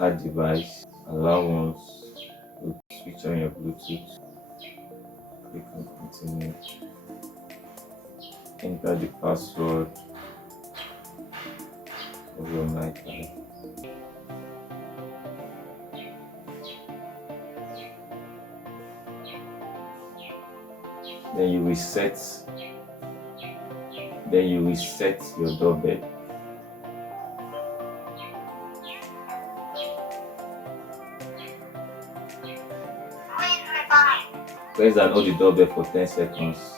add device, allow once, you switch on your Bluetooth, click on continue, enter the password of your mic card. Then you reset your doorbell. Press and hold the doorbell for 10 seconds.